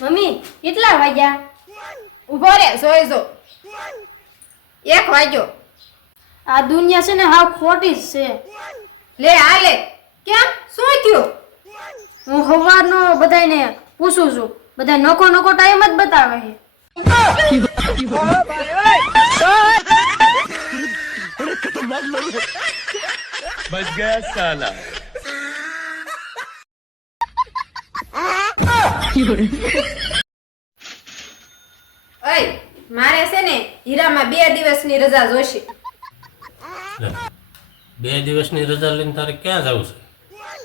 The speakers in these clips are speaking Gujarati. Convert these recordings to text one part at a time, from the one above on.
મમ્મી, કેટલા વાગ્યા? ઊભો રે સોય જો. એક વાગ્યો. આ દુનિયા છે ને હાવ ખોટી જ છે. લે, આ લે. કેમ? શું થયું? હું હવારનો બધાને પૂછું છું. બધા નોકો નોકો ટાઈમ જ બતાવે છે. બચ ગયા સાલા. ઓય મારે છે ને હીરામાં બે દિવસની રજા જોશે બે દિવસની રજા લઈને તારે ક્યાં જવું છે?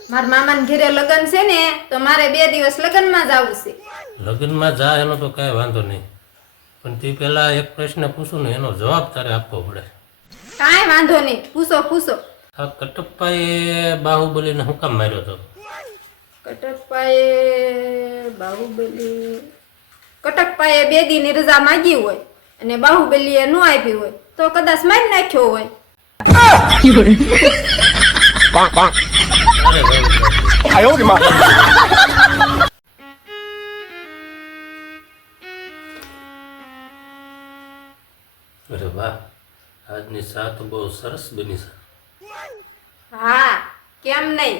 મારા મામાને ઘરે લગ્ન છે ને તો મારે બે દિવસ લગ્નમાં જવું છે. લગ્નમાં જા એનો તો કાંઈ વાંધો નહીં. પણ તે પહેલા એક પ્રશ્ન પૂછું ને એનો જવાબ તારે આપવો પડે. કાંઈ વાંધો નહીં પૂછો પૂછો. આ કટપ્પાએ બાહુબલીને હું કામ માર્યો હતો કટકપાએ બાહુબલી કટકપાએ બે દીની રજા માંગી હોય અને બાહુબલીએ ન આપી હોય તો કદાચ મારી નાખ્યો હોય. અરે વાહ આજની સાત બહુ સરસ બની છે. હા કેમ નહીં?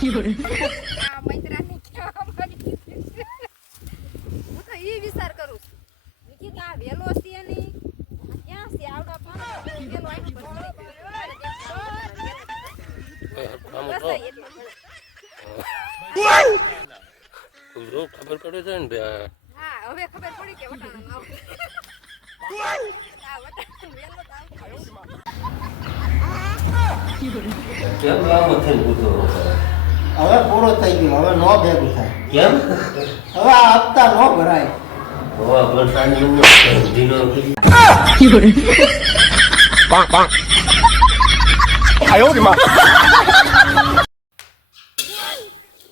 હું તો એ વિચાર કરું. મેં આ વેલો છે નહીં. ક્યાં છે? આવડા પણ વેલો ખબર પડે છે ને હા હવે ખબર પડી કે વટાણા ના તો કેમ રહો? હવે પૂરો થઈ ગયો. હવે નો ભેગું થાય. કેમ? હવે આ હપ્તા નો ભરાય.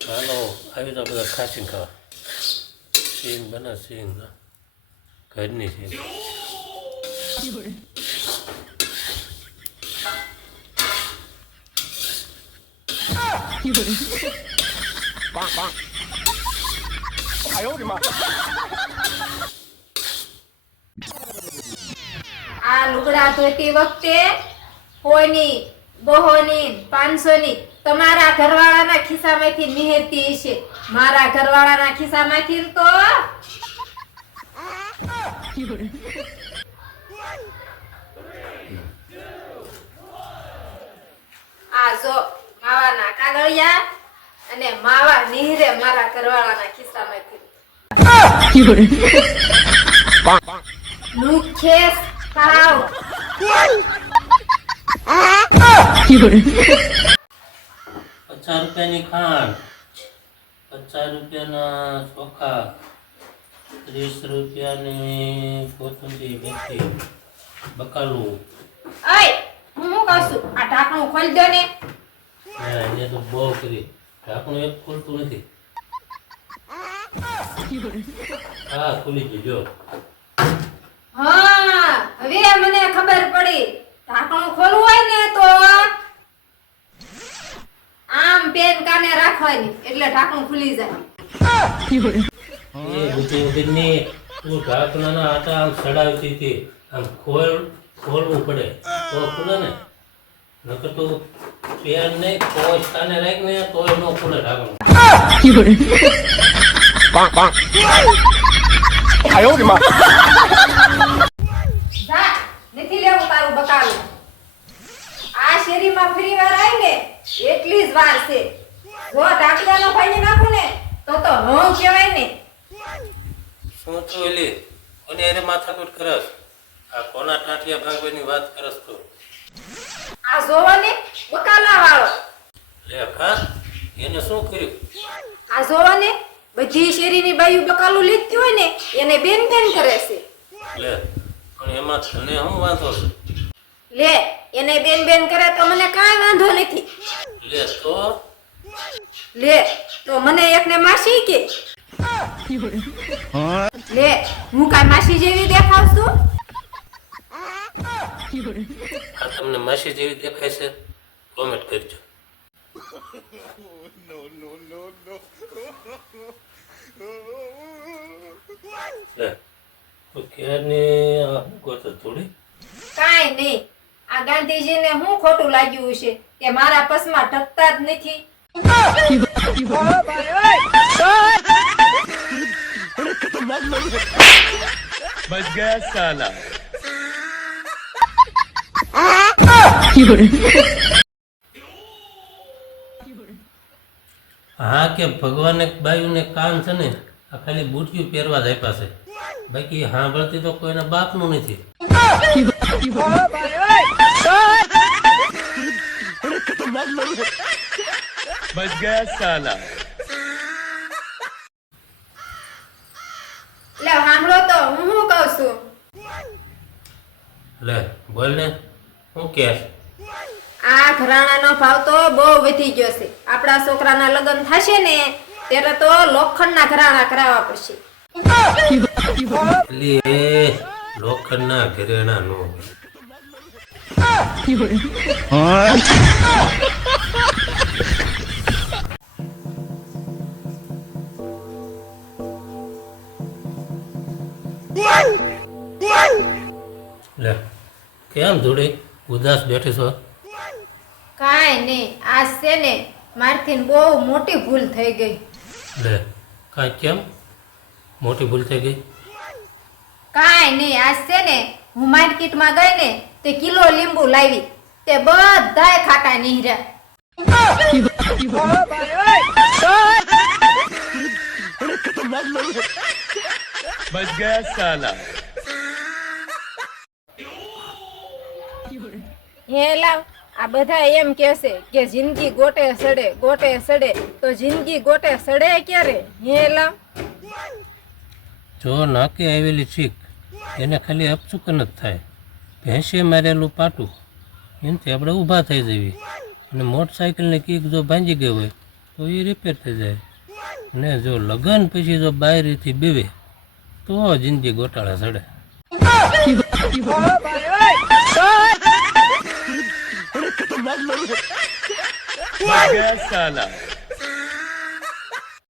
હાલો આવી જાઓ બધા ખાસી ખાવા. સિંગ બને સિંગ ઘરની સિંગ આ લુગડા ધોતી વખતે કોઈની બહોની પાંચસોની તમારા ઘરવાળાના ખિસ્સામાંથી નિહેરતી હશે. મારા ઘરવાળાના ખિસ્સામાંથી તો આ જો માવાના કાગળિયા અને માવા નિહરે મારા ઘરવાળાના ખિસ્સામાંથી. તાવ પચાસ રૂપિયાની ખાંડ પચાસ રૂપિયાના ચોખા ત્રીસ રૂપિયાની કોથમીર મેથી બકાલું. અય હું શું કહું છું? આ ઢાંકણું ખોલી દો ને ને તો બહુ કરી. ઢાંકણું એક ખુલતું નથી. હા ખુલી ગયું જો. હા હવે મને ખબર પડી. ઢાંકણું ખોલવું હોય ને તો આમ પેન કાને રાખવાની એટલે ઢાંકણું ખુલી જાય. એ બુદ્ધિ વગરની તું ઢાંકણાના આટા આમ સડાવતી હતી. આમ ખોલ ખોલવું પડે. તો ખુલે ને? નકર તો પેન નહીં કોઈ સ્થાને રાખ ને તોય ન ખુલે ઢાંકણું. જા નથી લેવું તારું બકાલું. આ શેરીમાં ફ્રી વાર આવી ને એટલી જ વાર છે. જો ઢાંકણાનો ભાઈ નાખું ને તો તો નો કહેવાય ને. શું તું એલી કોની હારે માથાકૂટ કરસ? આ કોના ટાંટિયા ભાગવાની વાત કરસ તું? આ જોવો બકાલા વાળો લે ખા એને શું કર્યું? આ બધી શેરીની બાયું બકાલું લીધતી હોય ને એને બેન બેન કરે છે. લે પણ એમાં તને શું વાંધો છે? લે એને બેન બેન કરે તો મને કાંઈ વાંધો નથી. લે તો? લે તો મને એકને માસી કે. લે હું કાંઈ માસી જેવી દેખાવ છું આ તમને માસી જેવી દેખાય છે? કોમેન્ટ કરજો. ક્યારની કાંઈ નહીં. આ ગાંધીજીને શું ખોટું લાગ્યું હશે કે મારા પસમાં ટકતા જ નથી? ગયા સાલા. હા કે ભગવાને બાયુને કાન છે ને આ ખાલી બુટિયું પહેરવા જ આપ્યા છે. બાકી સાંભળતી તો કોઈના બાપનું નથી. બચ ગયા સાલા. લે સાંભળો તો હું શું કહું છું? લે બોલ ને હું કહેશ આ ઘરાણાનો ભાવ તો બહુ વધી ગયો છે. આપણા છોકરાના લગ્ન થશે ને, ત્યારે તો લોખંડના ઘરાણા કરાવવા પડશે. લે, લોખંડના ઘરેણા નો. કેમ ધૂળી ઉદાસ બેઠી છો? કાંઈ નહીં. આ છે ને મારથી બહુ મોટી ભૂલ થઈ ગઈ. લે કાંઈ કેમ? મોટી ભૂલ થઈ ગઈ? કાંઈ નહીં. આ છે ને હું માર્કેટમાં ગઈ ને તે કિલો લીંબુ લાવી. તે બધાય ખાટા નીહર્યા. બસ ગયા સાલા. હે લાવ. આ બધા એમ કહેશે કે જિંદગી ગોટે સડે ગોટે સડે. તો જિંદગી ગોટે સડે ક્યારે? હેલા જો નાકે આવેલી છીક એને ખાલી અપચુકન જ થાય. ભેંસે મારેલું પાટું એનાથી આપણે ઊભા થઈ જવી અને મોટરસાઇકલની કીક જો ભાંજી ગઈ હોય તો એ રિપેર થઈ જાય. અને જો લગન પછી જો બાયરીથી બેવે તો જિંદગી ગોટાળા ચડે Wag na sana.